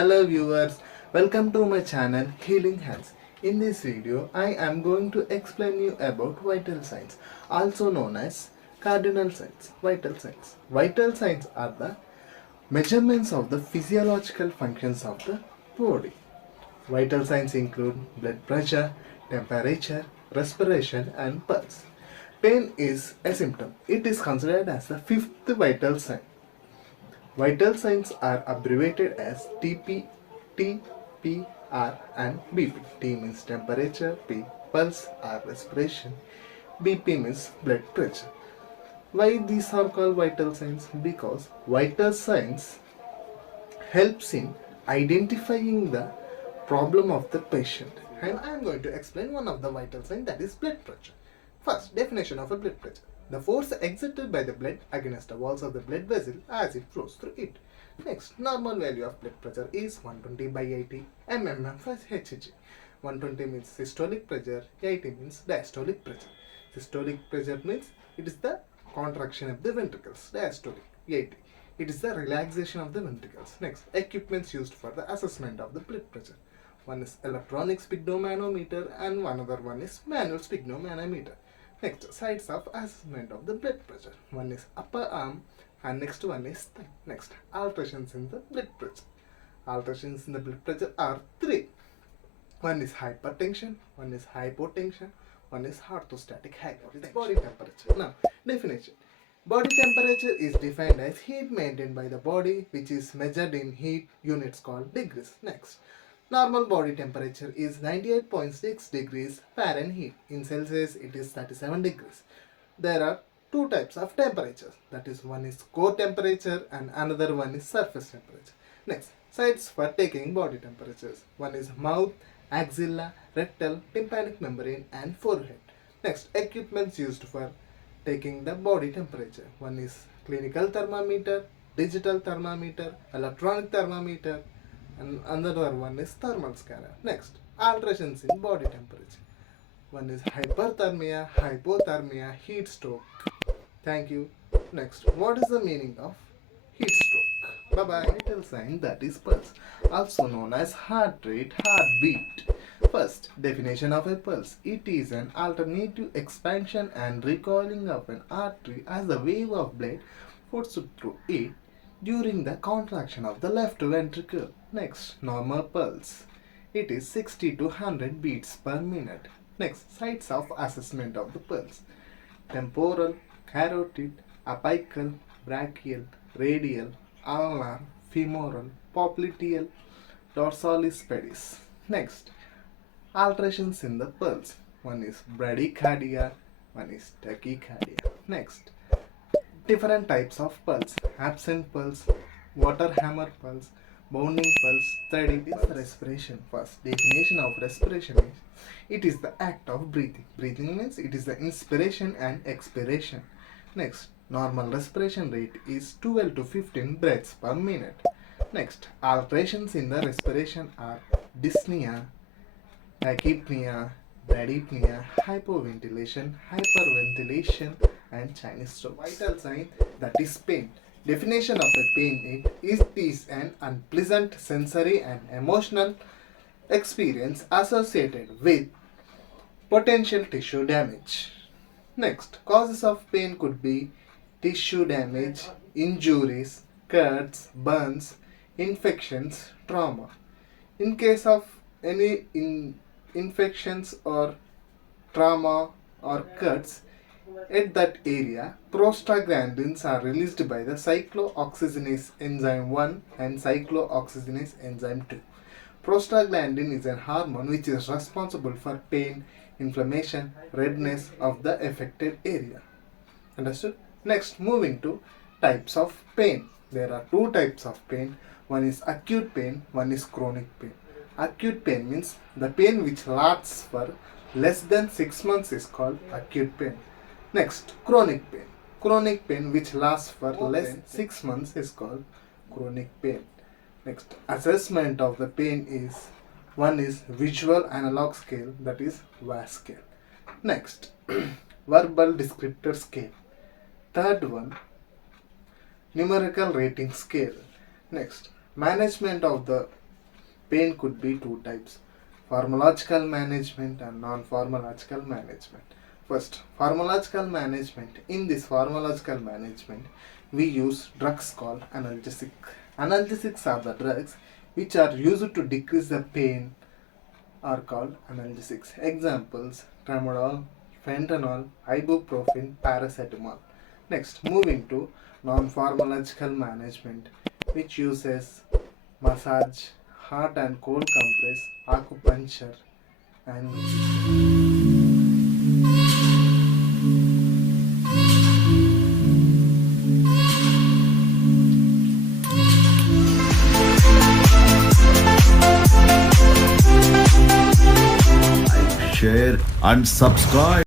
Hello viewers, welcome to my channel Healing Hands. In this video, I am going to explain you about vital signs, also known as cardinal signs, vital signs. Vital signs are the measurements of the physiological functions of the body. Vital signs include blood pressure, temperature, respiration and pulse. Pain is a symptom. It is considered as the fifth vital sign. Vital signs are abbreviated as TP, TPR and BP. T means temperature, P pulse, R respiration, BP means blood pressure. Why these are called vital signs? Because vital signs helps in identifying the problem of the patient. And I am going to explain one of the vital signs, that is blood pressure. First, definition of a blood pressure. The force exerted by the blood against the walls of the blood vessel as it flows through it. Next, normal value of blood pressure is 120 by 80 mm for Hg. 120 means systolic pressure, 80 means diastolic pressure. Systolic pressure means it is the contraction of the ventricles. Diastolic, 80. It is the relaxation of the ventricles. Next, equipments used for the assessment of the blood pressure. One is electronic sphygmomanometer and another one is manual sphygmomanometer. Next, sides of assessment of the blood pressure. One is upper arm and next one is thigh. Next, alterations in the blood pressure. Alterations in the blood pressure are three. One is hypertension, one is hypotension, one is orthostatic hypotension. Body temperature. Now, definition. Body temperature is defined as heat maintained by the body, which is measured in heat units called degrees. Next, normal body temperature is 98.6 degrees Fahrenheit. In Celsius, it is 37 degrees. There are two types of temperatures. That is, one is core temperature and another one is surface temperature. Next, sites for taking body temperatures. One is mouth, axilla, rectal, tympanic membrane and forehead. Next, equipments used for taking the body temperature. One is clinical thermometer, digital thermometer, electronic thermometer, and another one is thermal scanner. Next, alterations in body temperature. One is hyperthermia, hypothermia, heat stroke. Thank you. Next, what is the meaning of heat stroke? Bye bye. Vital sign, that is pulse, also known as heart rate, heartbeat. First, definition of a pulse. It is an alternative expansion and recoiling of an artery as the wave of blood forces through it during the contraction of the left ventricle. Next, normal pulse. It is 60 to 100 beats per minute. Next, sites of assessment of the pulse. Temporal, carotid, apical, brachial, radial, ulnar, femoral, popliteal, dorsalis pedis. Next, alterations in the pulse. One is bradycardia, one is tachycardia. Next, different types of pulse. Absent pulse, water hammer pulse, bounding pulse, steady pulse. Respiration. First, definition of respiration is it is the act of breathing. Breathing means it is the inspiration and expiration. Next, normal respiration rate is 12 to 15 breaths per minute. Next, alterations in the respiration are dyspnea, tachypnea, bradypnea, hypoventilation, hyperventilation, and Chinese stroke. Vital sign, that is pain. Definition of a pain is it is an unpleasant sensory and emotional experience associated with potential tissue damage. Next, causes of pain could be tissue damage, injuries, cuts, burns, infections, trauma. In case of any infections or trauma or cuts at that area, prostaglandins are released by the cyclooxygenase enzyme 1 and cyclooxygenase enzyme 2. Prostaglandin is a hormone which is responsible for pain, inflammation, redness of the affected area. Understood? Next, moving to types of pain. There are two types of pain. One is acute pain, one is chronic pain. Acute pain means the pain which lasts for less than 6 months is called acute pain. Next, chronic pain. Chronic pain which lasts for less than 6 months is called chronic pain. Next, assessment of the pain is one is visual analog scale, that is VAS scale. Next, verbal descriptor scale. Third one, numerical rating scale. Next, management of the Pain could be two types: pharmacological management and non-pharmacological management. First, pharmacological management. In this pharmacological management, we use drugs called analgesic. Analgesics are the drugs which are used to decrease the pain are called analgesics. Examples: tramadol, fentanyl, ibuprofen, paracetamol. Next, moving to non-pharmacological management, which uses massage, hot and cold compress, acupuncture, and share and subscribe.